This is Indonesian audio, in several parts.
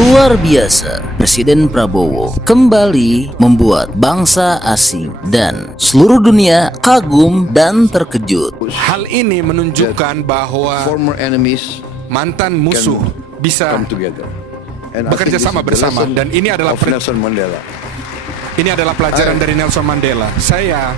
Luar biasa, Presiden Prabowo kembali membuat bangsa asing dan seluruh dunia kagum dan terkejut. Hal ini menunjukkan bahwa mantan musuh bisa bekerja sama bersama, dan ini adalah pelajaran dari Nelson Mandela. Saya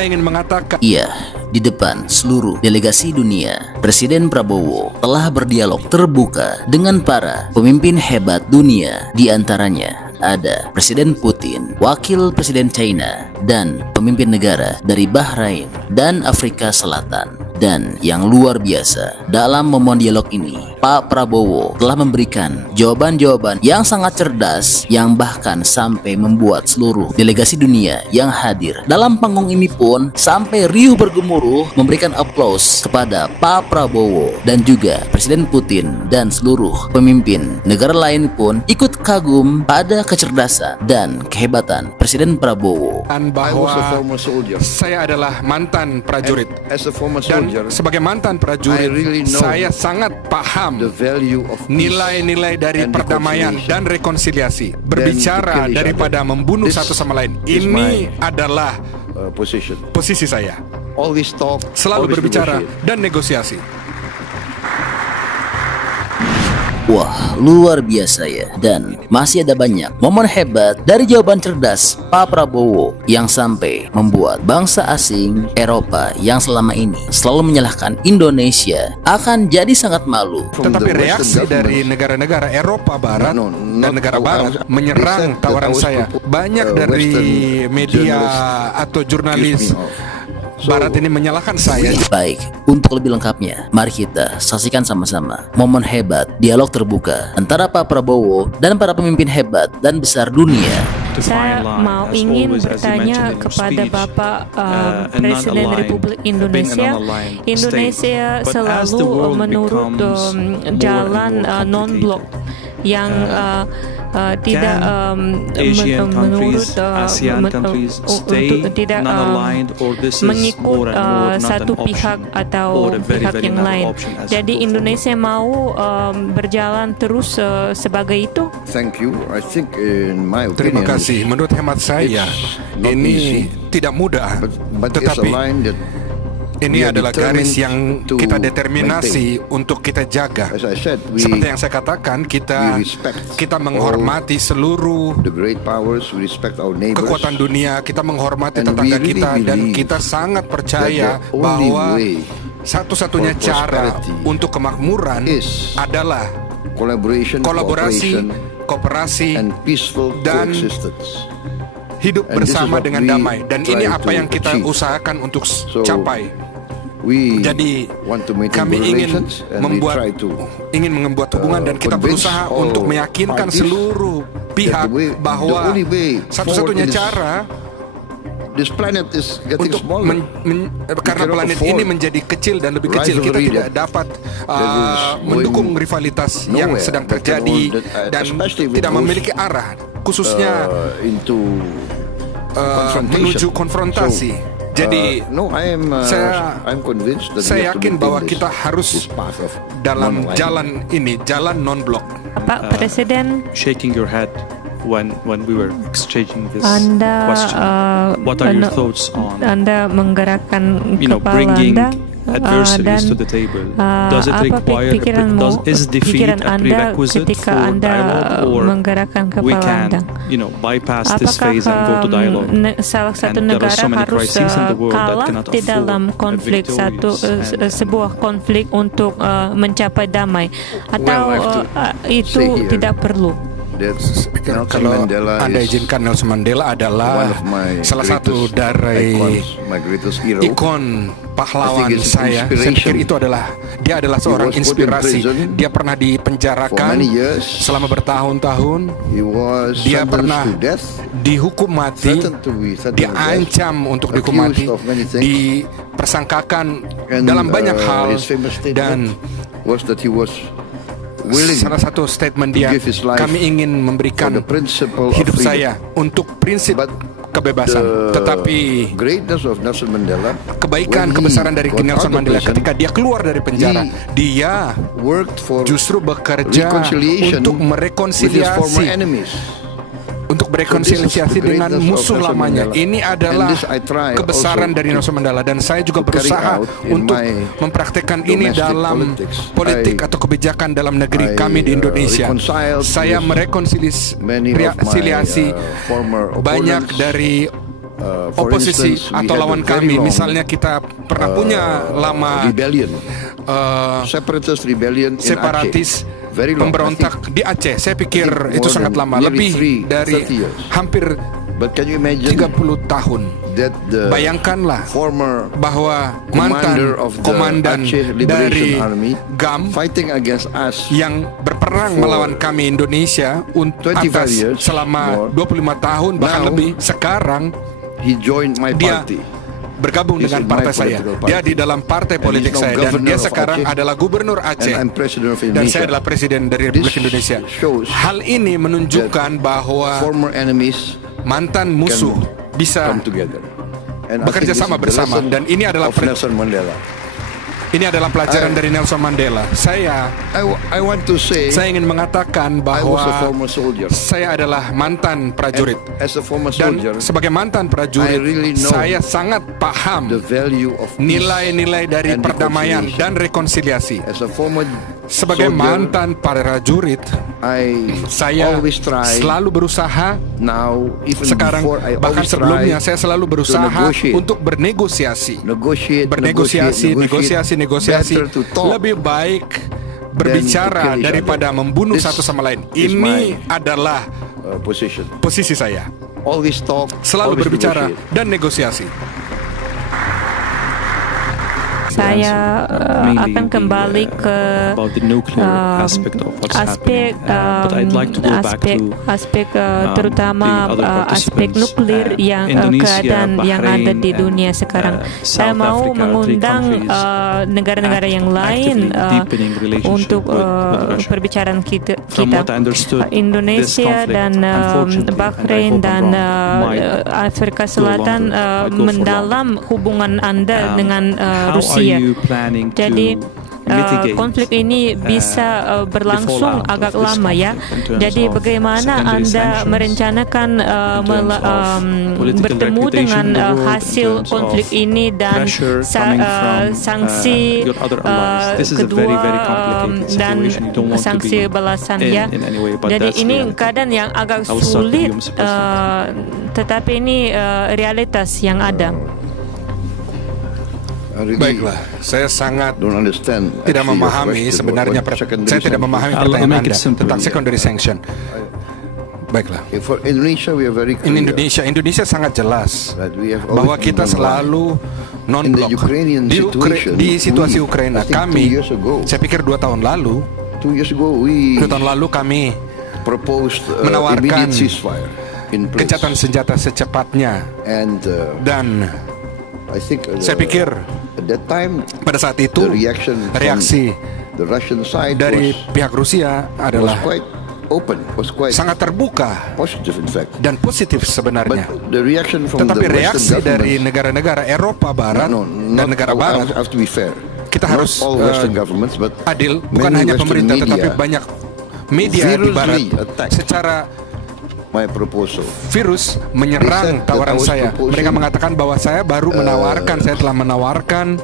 ingin mengatakan, iya, di depan seluruh delegasi dunia, Presiden Prabowo telah berdialog terbuka dengan para pemimpin hebat dunia. Di antaranya ada Presiden Putin, Wakil Presiden China, dan pemimpin negara dari Bahrain dan Afrika Selatan. Dan yang luar biasa, dalam momen dialog ini, Pak Prabowo telah memberikan jawaban-jawaban yang sangat cerdas, yang bahkan sampai membuat seluruh delegasi dunia yang hadir dalam panggung ini pun sampai riuh bergemuruh memberikan aplaus kepada Pak Prabowo. Dan juga Presiden Putin dan seluruh pemimpin negara lain pun ikut kagum pada kecerdasan dan kehebatan Presiden Prabowo. Bahwa saya adalah mantan prajurit, dan sebagai mantan prajurit, saya sangat paham nilai-nilai dari perdamaian dan rekonsiliasi. Berbicara daripada membunuh satu sama lain, ini adalah posisi saya. Selalu berbicara dan negosiasi. Wah, luar biasa ya. Dan masih ada banyak momen hebat dari jawaban cerdas Pak Prabowo yang sampai membuat bangsa asing Eropa yang selama ini selalu menyalahkan Indonesia akan jadi sangat malu. Tetapi reaksi dari negara-negara Eropa Barat dan negara Barat menyerang tawaran saya. Banyak dari media atau jurnalis Barat ini menyalahkan saya. Baik, untuk lebih lengkapnya, mari kita saksikan sama-sama momen hebat dialog terbuka antara Pak Prabowo dan para pemimpin hebat dan besar dunia. Saya ingin bertanya kepada Bapak Presiden Republik Indonesia. Indonesia selalu menurut jalan non-blok yang tidak menurut tidak mengikut satu pihak atau pihak yang lain. Jadi Indonesia mau berjalan terus sebagai itu. Terima kasih. Menurut hemat saya, ini tidak mudah, tetapi ini adalah garis yang kita determinasi untuk kita jaga. Seperti yang saya katakan, kita menghormati seluruh kekuatan dunia, kita menghormati tetangga kita, dan kita sangat percaya bahwa satu-satunya cara untuk kemakmuran adalah kolaborasi, kooperasi, dan hidup bersama dengan damai. Dan ini apa yang kita usahakan untuk capai. Jadi kami ingin membuat hubungan, dan kita berusaha untuk meyakinkan seluruh pihak bahwa satunya cara untuk karena planet ini menjadi kecil dan lebih kecil, kita tidak dapat mendukung rivalitas yang sedang terjadi dan tidak memiliki arah, khususnya menuju konfrontasi. Jadi saya yakin bahwa kita harus dalam jalan ini, jalan non-blok. Pak Presiden, shaking your head when we were exchanging this question. What are your thoughts on menggerakkan kepala bringing Anda adversaries to the table? Does it require is defeat a prerequisite for dialogue, or we can bypass this phase and go to dialogue? Salah satu negara harus kalah di dalam konflik sebuah konflik untuk mencapai damai, atau itu tidak perlu? Kalau Anda izinkan, Nelson Mandela adalah salah satu dari ikon pahlawan saya. Saya pikir dia adalah seorang inspirasi. Dia pernah dipenjarakan selama bertahun-tahun. Dia pernah dihukum mati, diancam untuk dihukum mati, dipersangkakan dalam banyak hal, dan salah satu statement dia, kami ingin memberikan hidup saya untuk prinsip kebebasan. Tetapi kebaikan, kebesaran dari Nelson Mandela ketika dia keluar dari penjara, dia justru bekerja untuk berrekonsiliasi dengan musuh lamanya. Ini adalah kebesaran dari Nelson Mandela, dan saya juga berusaha untuk mempraktekkan ini dalam politik atau kebijakan dalam negeri kami di Indonesia. Saya merekonsiliasi banyak dari oposisi atau lawan kami. Misalnya kita pernah punya lama separatis pemberontak di Aceh. Saya pikir itu sangat lama, lebih dari hampir 30 tahun. Bayangkanlah bahwa mantan komandan dari GAM yang berperang melawan kami Indonesia atas selama 25 tahun bahkan lebih, sekarang dia bergabung dengan partai saya. Dia di dalam partai politik saya, dan dia sekarang adalah gubernur Aceh, dan saya adalah presiden dari Republik Indonesia. Hal ini menunjukkan bahwa mantan musuh bisa bekerja sama bersama, dan ini adalah pelajaran dari Nelson Mandela. Saya ingin mengatakan bahwa saya adalah mantan prajurit, dan sebagai mantan prajurit saya sangat paham nilai-nilai dari perdamaian dan rekonsiliasi. Sebagai mantan prajurit, saya selalu berusaha, sekarang bahkan sebelumnya saya selalu berusaha untuk bernegosiasi. Lebih baik berbicara daripada membunuh satu sama lain. Ini adalah posisi saya. Selalu berbicara dan negosiasi. Saya akan kembali ke aspek terutama aspek nuklir yang keadaan yang ada di dunia sekarang. Saya mau mengundang negara-negara yang lain untuk perbicaraan kita. Indonesia dan Bahrain dan Afrika Selatan mendalam hubungan Anda dengan Rusia. Jadi konflik ini bisa berlangsung agak lama ya. Jadi bagaimana Anda merencanakan bertemu dengan hasil konflik ini dan sanksi kedua dan sanksi balasan ya. Jadi ini keadaan yang agak sulit, tetapi ini realitas yang ada. Baiklah, saya sangat tidak memahami sebenarnya. Saya tidak memahami pertanyaan Anda tentang secondary sanction. Baiklah, Indonesia sangat jelas bahwa kita selalu non-blok di situasi Ukraina. Kami, saya pikir 2 tahun lalu kami menawarkan gencatan senjata secepatnya, dan saya pikir pada saat itu reaksi dari pihak Rusia adalah sangat terbuka dan positif sebenarnya. Tetapi reaksi dari negara-negara Eropa Barat dan negara Barat, kita harus adil, bukan hanya pemerintah tetapi banyak media di Barat secara virus menyerang tawaran saya. Mereka mengatakan bahwa saya baru menawarkan, saya telah menawarkan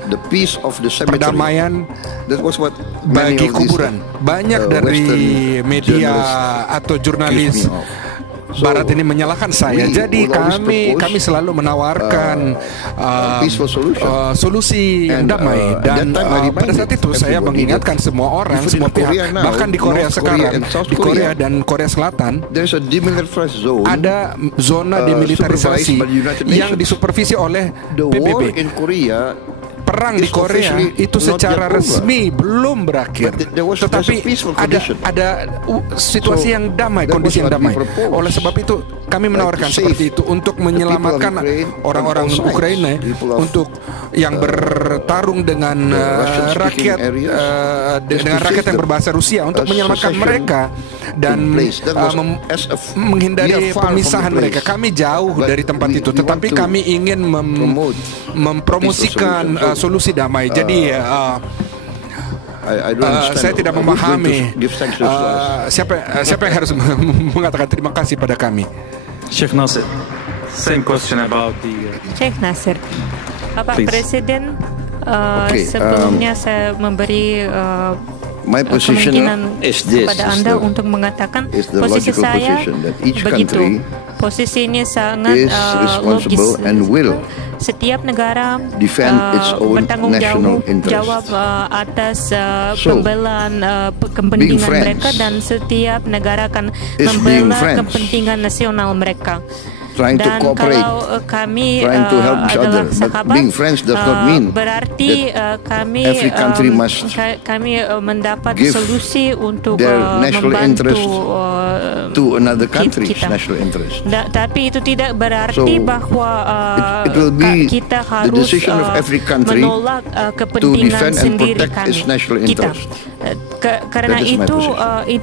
perdamaian bagi kuburan. Banyak dari media atau jurnalis Barat ini menyalahkan saya. Jadi kami selalu menawarkan solusi yang damai, dan pada saat itu saya mengingatkan semua orang, semua pihak, bahkan di Korea sekarang, di Korea dan Korea Selatan ada zona demilitarisasi yang disupervisi oleh PBB. Perang di Korea itu secara resmi belum berakhir, tetapi ada situasi yang damai, kondisi yang damai. Oleh sebab itu Kami menawarkan seperti itu untuk menyelamatkan orang-orang Ukraina, untuk yang bertarung dengan rakyat yang berbahasa Rusia, untuk menyelamatkan mereka dan menghindari pemisahan mereka. Kami jauh dari tempat itu, tetapi kami ingin mempromosikan solusi damai. Jadi saya tidak memahami siapa yang harus mengatakan terima kasih pada kami. Sheikh Nasir, same question about the Sheikh Nasir, Bapak Presiden, sebelumnya saya memberi kemungkinan kepada Anda untuk mengatakan posisi saya begitu. Posisi ini sangat logis. Setiap negara bertanggung jawab atas pembelaan kepentingan mereka, dan setiap negara akan membela kepentingan nasional mereka. Dan kalau kami adalah sahabat, berarti kami mendapat solusi untuk membantu kita. Tapi itu tidak berarti bahwa kita harus menolak kepentingan sendiri kita. Karena itu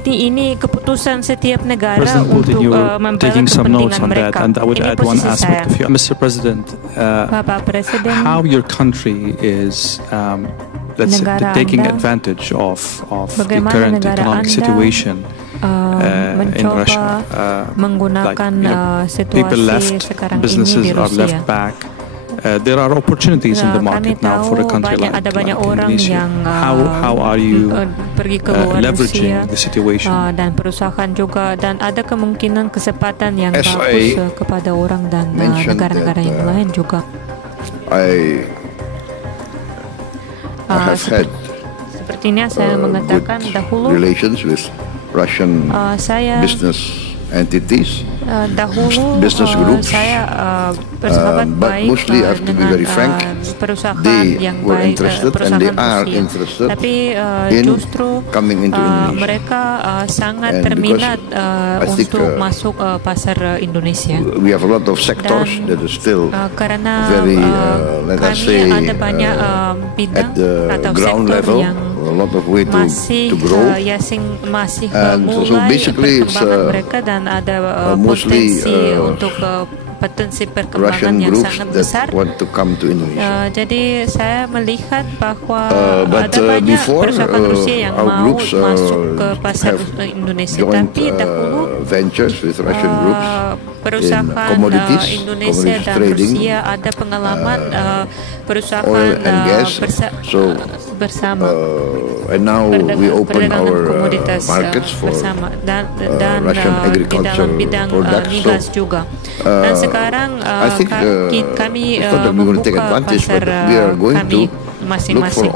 ini keputusan setiap negara untuk membela kepentingan mereka. would add one aspect of you, Mr. President. How your country is, let's say, taking advantage of the current economic situation in Russia. Like, people left, businesses are left back. There are opportunities in the market now for a country like Indonesia. How are you leveraging the situation? Dan perusahaan juga, dan ada kemungkinan kesempatan yang bagus kepada orang dan negara-negara yang lain juga. I have had sepertinya saya mengatakan dahulu relations with Russian business entities, business groups, but mostly I have to be very frank, they were interested and they are interested in coming into Indonesia. Mereka sangat terminat untuk masuk pasar Indonesia. We have a lot of sectors that are still very, let us say, at the ground level, a lot of way to grow. And so basically it's mereka dan ada potensi untuk potensi perkembangan yang sangat besar. Jadi saya melihat bahwa ada banyak perusahaan Rusia yang mau masuk ke pasar Indonesia. Tapi dahulu perusahaan Indonesia dan Rusia ada pengalaman perusahaan bersama. And now we open our markets for Russian agricultural products. Migas juga. Dan sekarang kami membuka pasar kami masing-masing.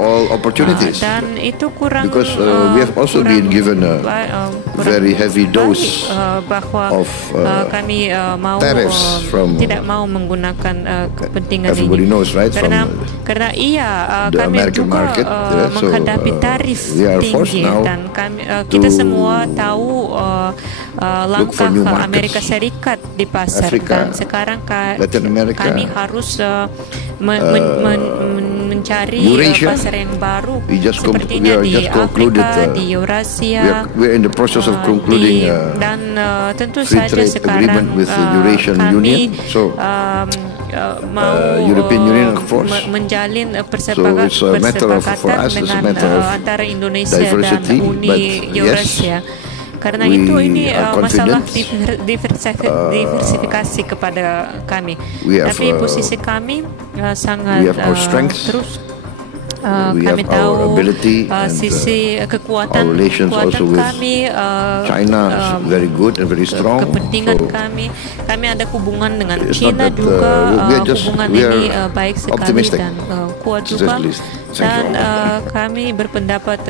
Dan itu kurang because we have also been given a very heavy dose of tariffs from tidak mau menggunakan kepentingan everybody ini. knows, right? Karena kami juga menghadapi tarif tinggi, dan kita semua tahu langkah Amerika Serikat di pasar, dan sekarang kami harus mencari pasar yang baru, sepertinya di Afrika, di Eurasia, dan tentu saja sekarang kami mau menjalin persepakatan dengan antara Indonesia dan Uni Eurasia. Karena itu ini masalah diversifikasi kepada kami. Tapi posisi kami sangat terus. Kami tahu sisi kekuatan kami, China is very good and very strong. Kepentingan kami ada hubungan dengan China juga. Hubungan ini baik sekali dan kuat juga. Dan kami berpendapat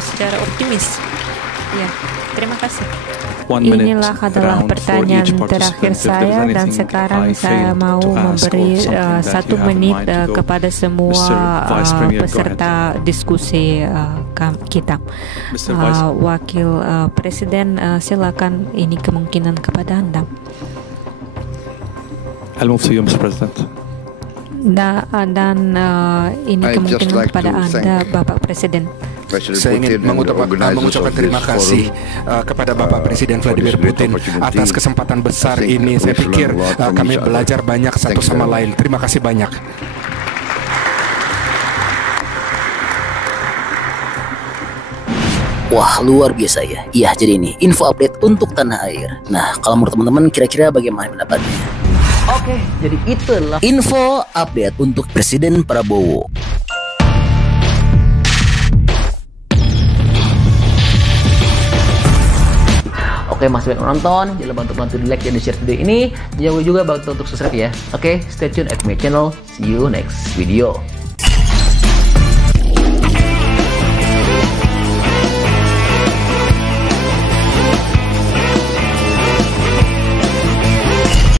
secara optimis. Ya, terima kasih. Inilah adalah pertanyaan terakhir saya, dan sekarang saya mau memberi 1 menit kepada semua peserta diskusi kita. Wakil Presiden, silakan, ini kemungkinan kepada Anda. I'll move to you, Mr. President. Dan ini kemungkinan kepada Anda, Bapak Presiden. Saya ingin mengucapkan terima kasih kepada Bapak Presiden Vladimir Putin atas kesempatan besar ini. Saya pikir kami belajar banyak satu sama lain. Terima kasih banyak. Wah, luar biasa ya. Iya, jadi ini info update untuk tanah air. Nah, kalau menurut teman-teman kira-kira bagaimana pendapatnya? Oke, jadi itulah info update untuk Presiden Prabowo. Oke, masih banyak nonton, jangan lupa untuk bantu di like dan di share video ini. Jangan lupa juga bantu untuk subscribe ya. Oke, stay tune at my channel. See you next video.